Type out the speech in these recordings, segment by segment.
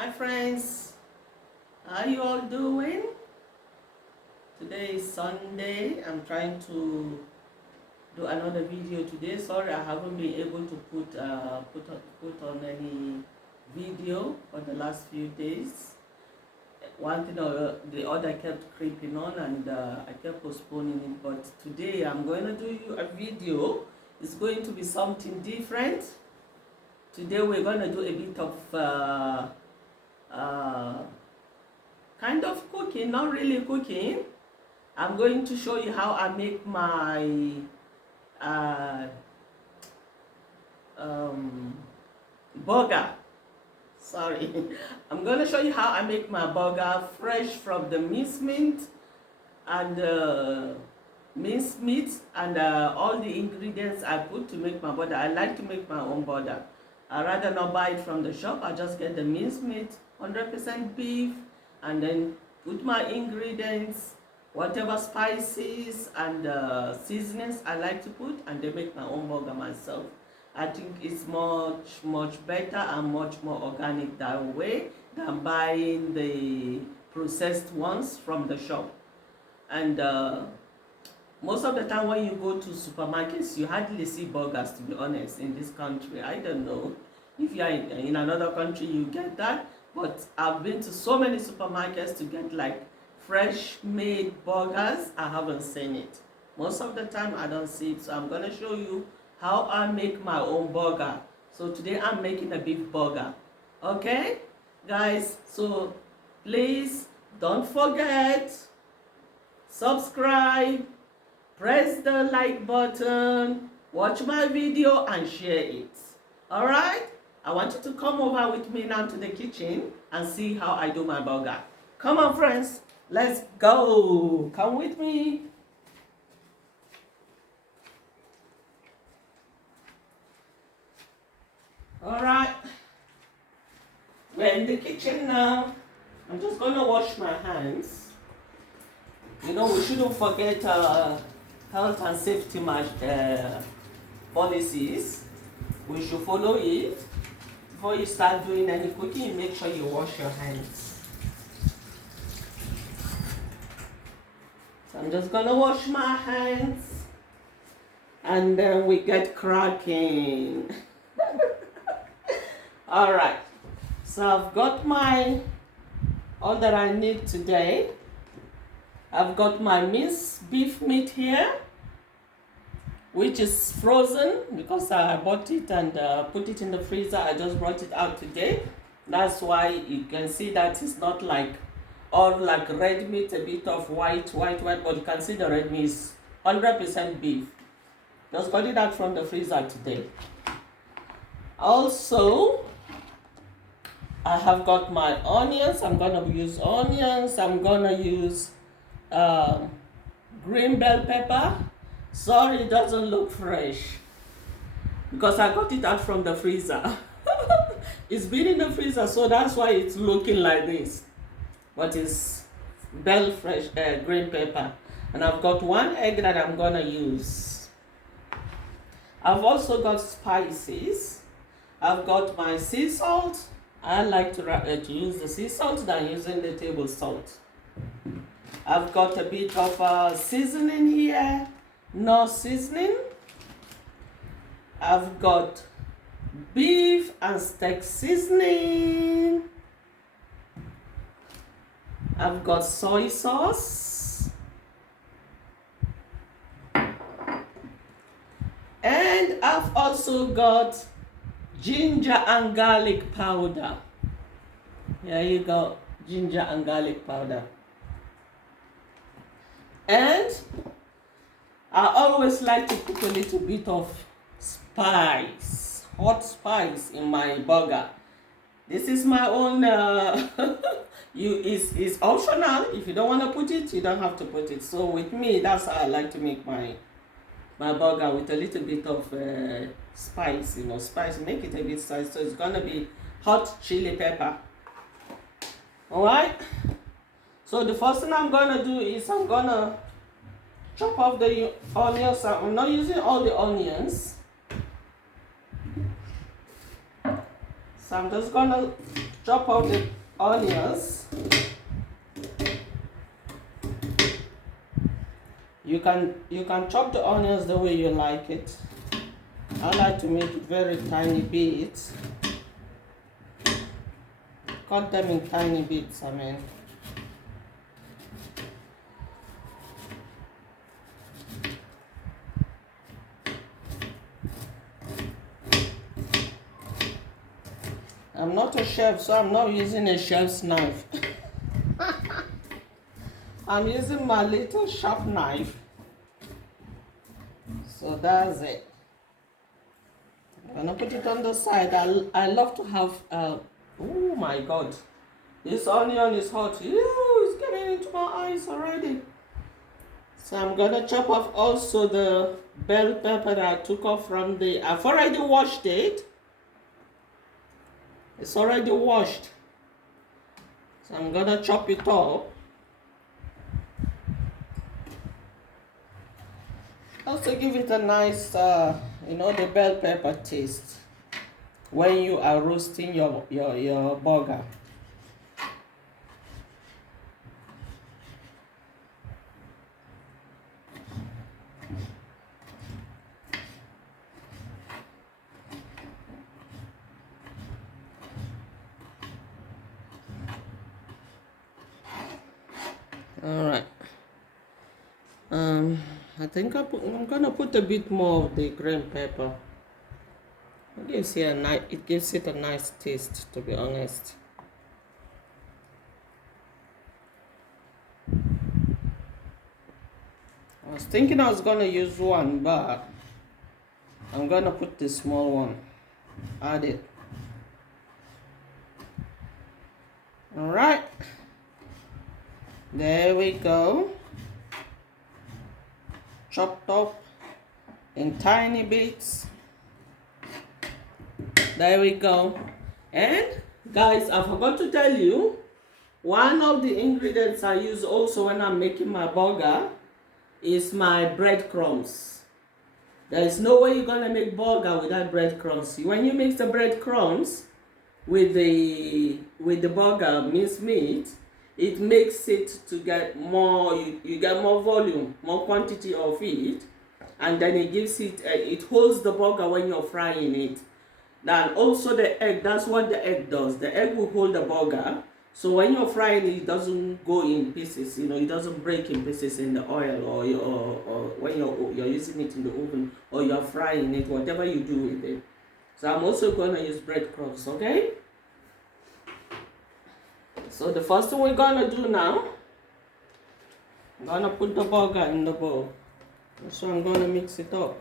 Hi friends, how you all doing? Today is Sunday. I'm trying to do another video today. Sorry, I haven't been able to put on any video for the last few days. One thing or the other kept creeping on, and I kept postponing it. But today I'm going to do you a video. It's going to be something different. Today we're going to do a bit of kind of cooking, not really cooking. I'm going to show you how I make my burger. Sorry. I'm going to show you how I make my burger fresh from the mincemeat and minced meat and all the ingredients I put to make my burger. I like to make my own burger. I rather not buy it from the shop. I just get the mincemeat, 100% beef, and then put my ingredients, whatever spices and seasonings I like to put, and then make my own burger myself. I think it's much better and much more organic that way than buying the processed ones from the shop. And most of the time when you go to supermarkets, you hardly see burgers, to be honest, in this country. I don't know if you are in another country, you get that. But I've been to so many supermarkets to get like fresh made burgers. I haven't seen it. Most of the time I don't see it. So I'm going to show you how I make my own burger. So today I'm making a beef burger. Okay, guys, so please don't forget, subscribe, press the like button, watch my video and share it. All right? I want you to come over with me now to the kitchen and see how I do my burger. Come on, friends. Let's go. Come with me. All right. We're in the kitchen now. I'm just going to wash my hands. You know, we shouldn't forget health and safety policies. We should follow it. Before you start doing any cooking, make sure you wash your hands. So I'm just gonna wash my hands and then we get cracking. All right, so I've got all that I need today. I've got my minced beef meat here, which is frozen because I bought it and put it in the freezer. I just brought it out today. That's why you can see that it's not like all like red meat, a bit of white, but you can see the red meat is 100% beef. Just got it out from the freezer today. Also, I have got my onions. I'm gonna use onions. I'm gonna use green bell pepper. Sorry, it doesn't look fresh because I got it out from the freezer. It's been in the freezer, so that's why it's looking like this. But it's bell fresh green pepper. And I've got 1 egg that I'm gonna use. I've also got spices. I've got my sea salt. I like to use the sea salt than using the table salt. I've got a bit of seasoning here. No seasoning. I've got beef and steak seasoning. I've got soy sauce. And I've also got ginger and garlic powder. Here you go, ginger and garlic powder. And I always like to put a little bit of spice, hot spice in my burger. This is my own, it's optional. If you don't want to put it, you don't have to put it. So with me, that's how I like to make my burger, with a little bit of spice, spice, make it a bit spicy. So it's going to be hot chili pepper. All right. So the first thing I'm going to do is I'm going to chop off the onions. I'm not using all the onions. So I'm just gonna chop out the onions. You can chop the onions the way you like it. I like to make it very tiny bits. Cut them in tiny bits, I mean. I'm not a chef, so I'm not using a chef's knife. I'm using my little sharp knife. So that's it. I'm gonna put it on the side. I love to have, oh my God. This onion is hot. Ew, it's getting into my eyes already. So I'm gonna chop off also the bell pepper that I took off from I've already washed it. It's already washed. So I'm gonna chop it up. Also give it a nice, the bell pepper taste when you are roasting your burger. All right. I think I'm gonna put a bit more of the green pepper. It gives it a nice taste, to be honest. I was thinking I was gonna use one, but I'm gonna put the small one. Add it. All right. There we go. Chopped up in tiny bits. There we go. And guys, I forgot to tell you, one of the ingredients I use also when I'm making my burger is my breadcrumbs. There is no way you're gonna make burger without breadcrumbs. When you mix the breadcrumbs with the burger minced meat, it makes it to get more, you get more volume, more quantity of it, and then it gives it, it holds the burger when you're frying it. Then also the egg, that's what the egg does. The egg will hold the burger, so when you're frying it, it doesn't go in pieces, it doesn't break in pieces in the oil, or when you're using it in the oven, or you're frying it, whatever you do with it. So I'm also going to use breadcrumbs, okay? So the first thing we're gonna do now, I'm gonna put the burger in the bowl. So I'm gonna mix it up.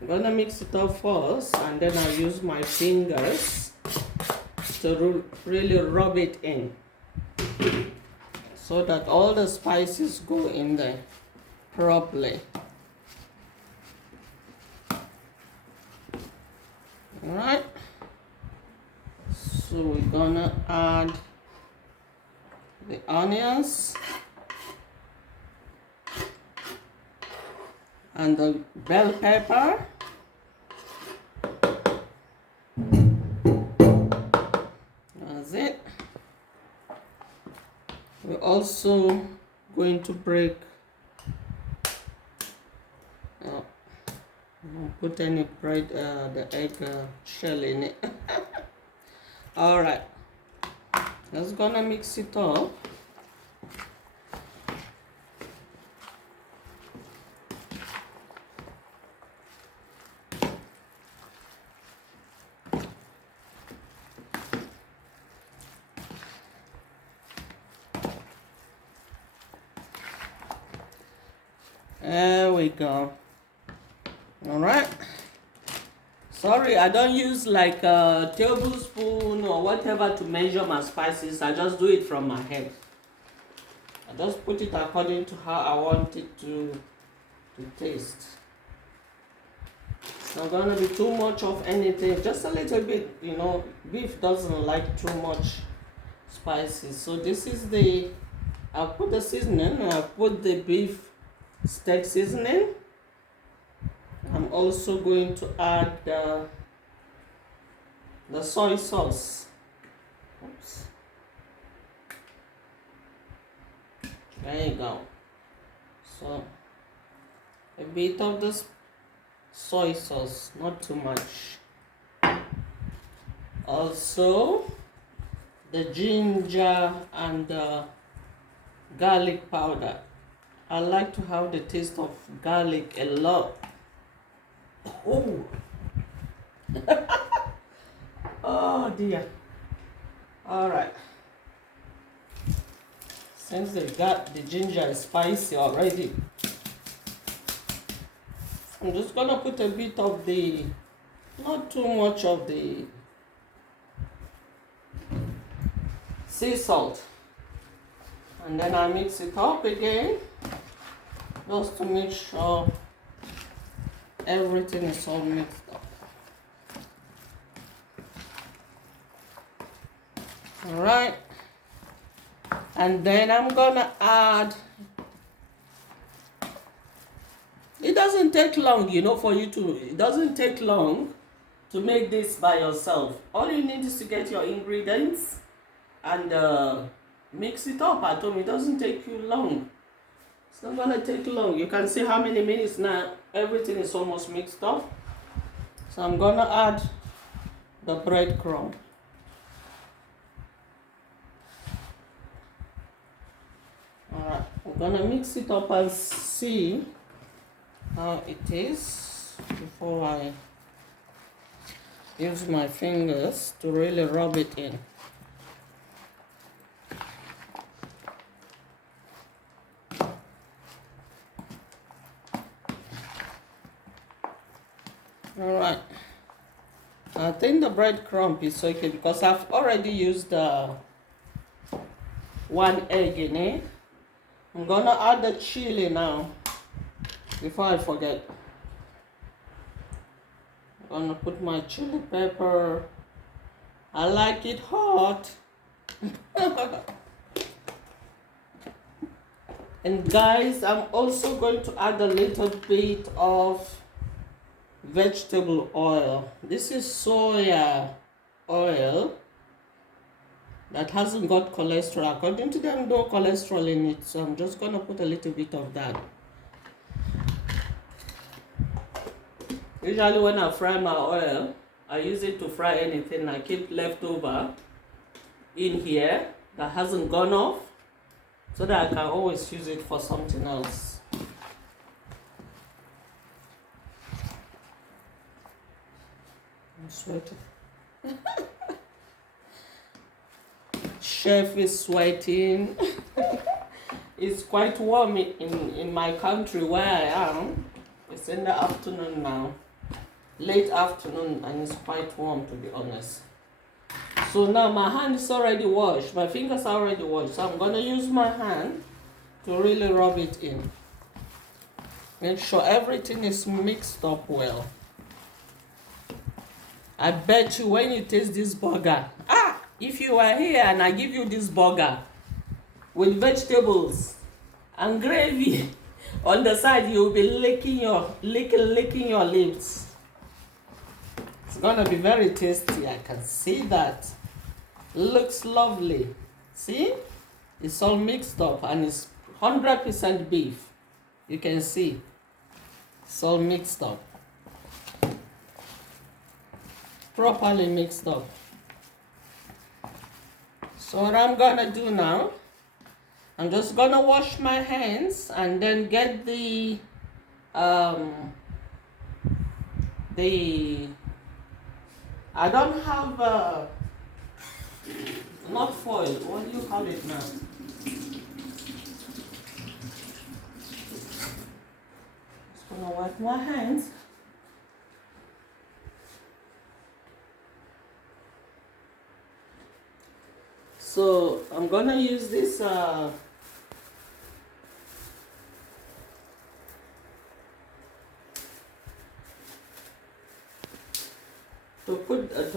I'm gonna mix it up first, and then I'll use my fingers to really rub it in, so that all the spices go in there properly. Alright. So we're gonna add the onions and the bell pepper. That's it. We're also going to break, put any bread, the egg shell in it. All right, just gonna mix it up. There we go. All right. Sorry, I don't use like a tablespoon or whatever to measure my spices. I just do it from my head. I just put it according to how I want it to taste. It's not gonna be too much of anything, just a little bit, beef doesn't like too much spices. So this is I'll put the seasoning, I'll put the beef steak seasoning. I'm also going to add the soy sauce. Oops. There you go. So a bit of this soy sauce, not too much. Also the ginger and the garlic powder. I like to have the taste of garlic a lot. Oh, oh dear. All right. Since the ginger is spicy already, I'm just gonna put a bit of the, not too much of the sea salt, and then I mix it up again just to make sure everything is all mixed up. All right, and then I'm gonna add, it doesn't take long, you know, for you to, it doesn't take long to make this by yourself. All you need is to get your ingredients and mix it up. At home, it doesn't take you long. It's not gonna take long. You can see how many minutes now everything is almost mixed up. So I'm gonna add the breadcrumb. Alright, I'm gonna mix it up and see how it is before I use my fingers to really rub it in. Alright, I think the breadcrumb is okay because I've already used one egg in it. I'm gonna add the chili now before I forget. I'm gonna put my chili pepper. I like it hot. And guys, I'm also going to add a little bit of vegetable oil. This is soya oil that hasn't got cholesterol. According to them, no cholesterol in it, so I'm just gonna put a little bit of that. Usually when I fry my oil, I use it to fry anything I keep leftover in here that hasn't gone off, so that I can always use it for something else. I'm sweating. Chef is sweating. It's quite warm in my country where I am. It's in the afternoon now, late afternoon, and it's quite warm, to be honest. So now my hand is already washed, my fingers are already washed, so I'm gonna use my hand to really rub it in. Make sure everything is mixed up well. I bet you when you taste this burger, if you are here and I give you this burger with vegetables and gravy on the side, you'll be licking your lips. It's gonna be very tasty. I can see that. Looks lovely. See? It's all mixed up and it's 100% beef. You can see. It's all mixed up. Properly mixed up. So what I'm gonna do now, I'm just gonna wash my hands and then get the I don't have not foil, what do you call it now? Just gonna wipe my hands. So I'm gonna use this to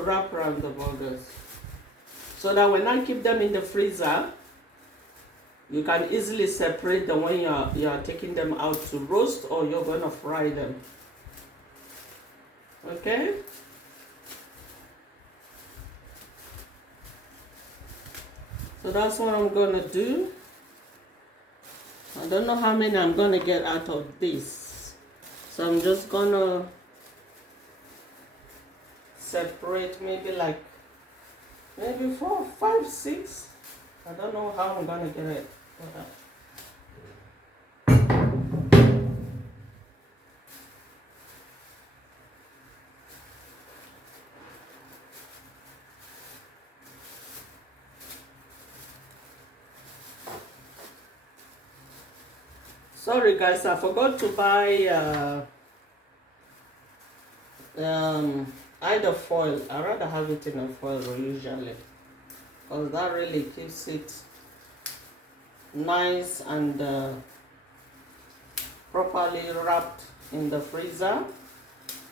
wrap around the burgers, so that when I keep them in the freezer, you can easily separate them when you're taking them out to roast or you're gonna fry them. Okay. So that's what I'm gonna do. I don't know how many I'm gonna get out of this. So I'm just gonna separate maybe 4, 5, 6. I don't know how I'm gonna get it. Sorry guys, I forgot to buy either foil. I rather have it in a foil usually, because that really keeps it nice and properly wrapped in the freezer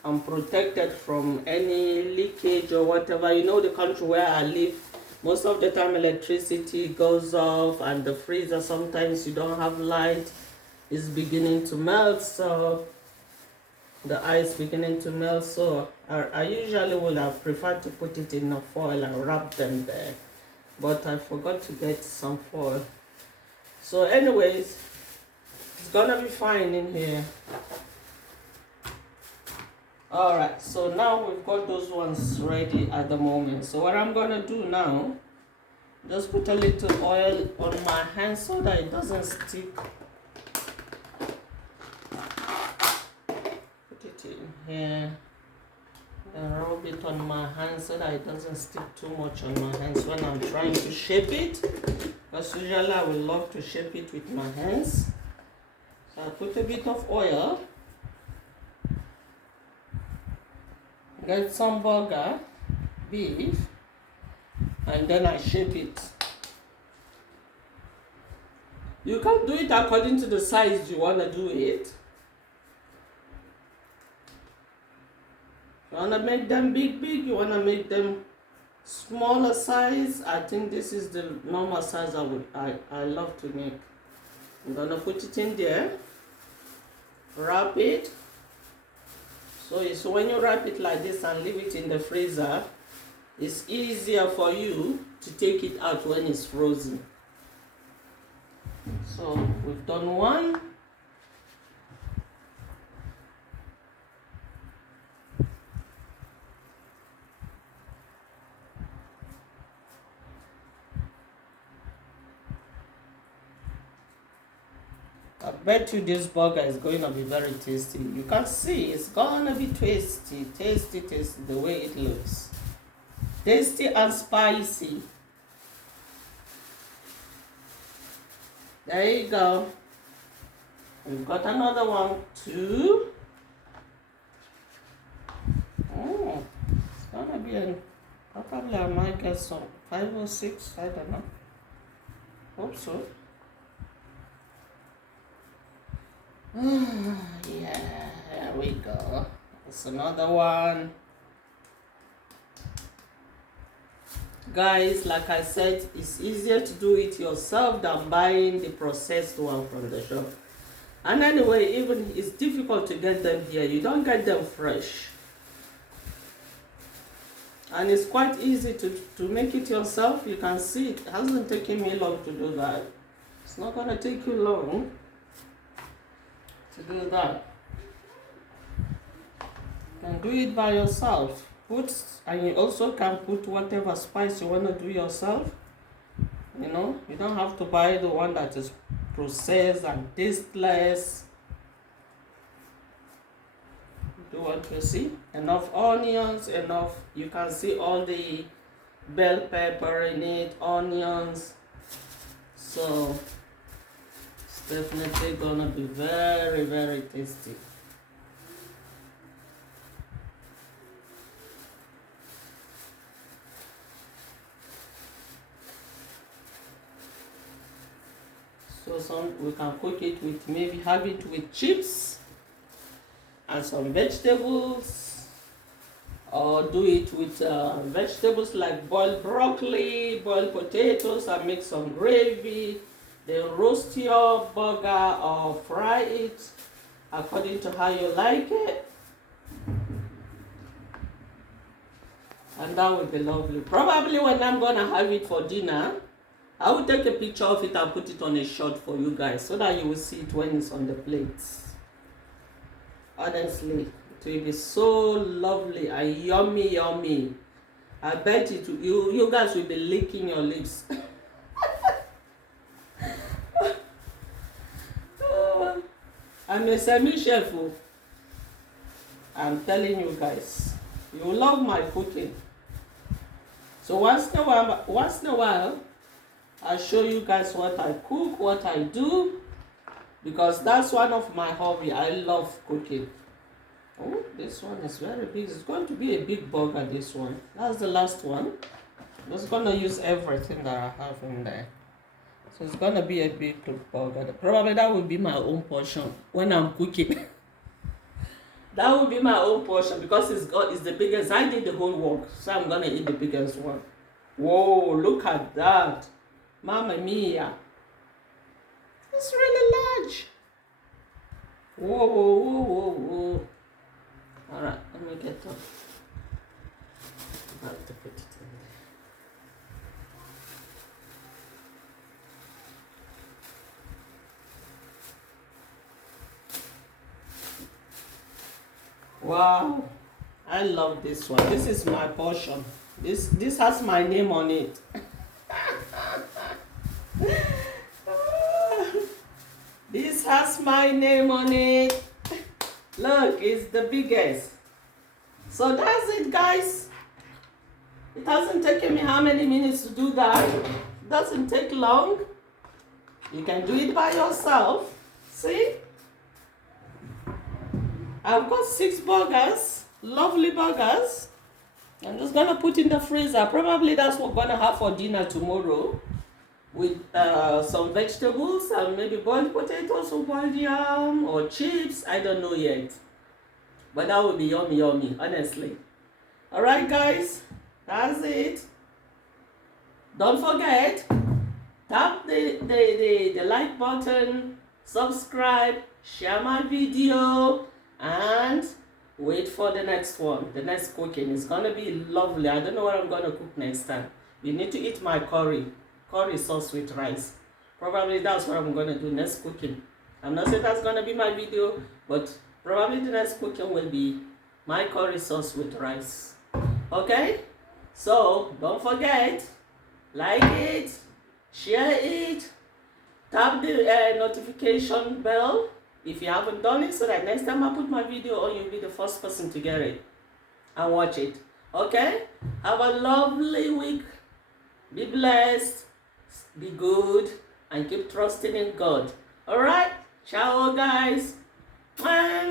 and protected from any leakage or whatever. You know, the country where I live, most of the time electricity goes off and the freezer, sometimes you don't have light, is beginning to melt, so the ice beginning to melt. So I usually would have preferred to put it in a foil and wrap them there, but I forgot to get some foil. So anyways, it's gonna be fine in here. Alright, so now we've got those ones ready at the moment. So what I'm gonna do now, just put a little oil on my hand so that it doesn't stick. Put it in here and rub it on my hand so that it doesn't stick too much on my hands when I'm trying to shape it. Because usually I would love to shape it with my hands. So I put a bit of oil. Get some burger, beef, and then I shape it. You can do it according to the size you want to do it. You want to make them big, you want to make them smaller size. I think this is the normal size I love to make. I'm going to put it in there, wrap it. So when you wrap it like this and leave it in the freezer, it's easier for you to take it out when it's frozen. So we've done one. I bet you this burger is going to be very tasty. You can see it's going to be tasty, the way it looks. Tasty and spicy. There you go. We've got another one too. Oh, it's going to be probably I might get some 5 or 6, I don't know. Hope so. Yeah, there we go. That's another one. Guys, like I said, it's easier to do it yourself than buying the processed one from the shop. And anyway, even it's difficult to get them here. You don't get them fresh. And it's quite easy to make it yourself. You can see it hasn't taken me long to do that. It's not going to take you long to do that. You can do it by yourself. And you also can put whatever spice you want to do yourself. You know, you don't have to buy the one that is processed and tasteless. Do what you see. Enough onions, enough. You can see all the bell pepper in it, onions. So it's definitely gonna be very, very tasty. So we can cook it with, maybe have it with chips and some vegetables, or do it with vegetables like boiled broccoli, boiled potatoes, and make some gravy. Then roast your burger or fry it according to how you like it. And that would be lovely. Probably when I'm gonna have it for dinner, I will take a picture of it and put it on a shot for you guys so that you will see it when it's on the plates. Honestly, it will be so lovely and yummy, yummy. I bet it will, you guys will be licking your lips. I'm a semi-chef. I'm telling you guys, you love my cooking. So once in a while, I'll show you guys what I cook, what I do, because that's one of my hobby. I love cooking. Oh, this one is very big. It's going to be a big burger, this one. That's the last one. I'm just going to use everything that I have in there. So it's going to be a big burger. Probably that will be my own portion when I'm cooking. That will be my own portion because it's the biggest. I did the whole work, so I'm going to eat the biggest one. Whoa, look at that. Mamma mia. It's really large. Whoa, whoa, whoa, whoa, whoa. Alright, let me get up. I have to put it in there. Wow, I love this one. This is my portion. This has my name on it. This has my name on it. Look, it's the biggest. So that's it, guys. It hasn't taken me how many minutes to do that. It doesn't take long. You can do it by yourself. See? I've got 6 burgers, lovely burgers. I'm just gonna put in the freezer. Probably that's what we're gonna have for dinner tomorrow, with some vegetables and maybe boiled potatoes or boiled yam or chips. I don't know yet, but that would be yummy, yummy, honestly. All right, guys, that's it. Don't forget, tap the like button, subscribe, share my video, and wait for the next one. The next cooking is gonna be lovely. I don't know what I'm gonna cook next time. You need to eat my curry sauce with rice. Probably that's what I'm gonna do next cooking. I'm not saying that's gonna be my video, but probably the next cooking will be my curry sauce with rice. Okay, so don't forget, like it, share it, tap the notification bell if you haven't done it, so that next time I put my video on, you'll be the first person to get it and watch it. Okay, have a lovely week. Be blessed, be good, and keep trusting in God. All right, ciao guys. Bye.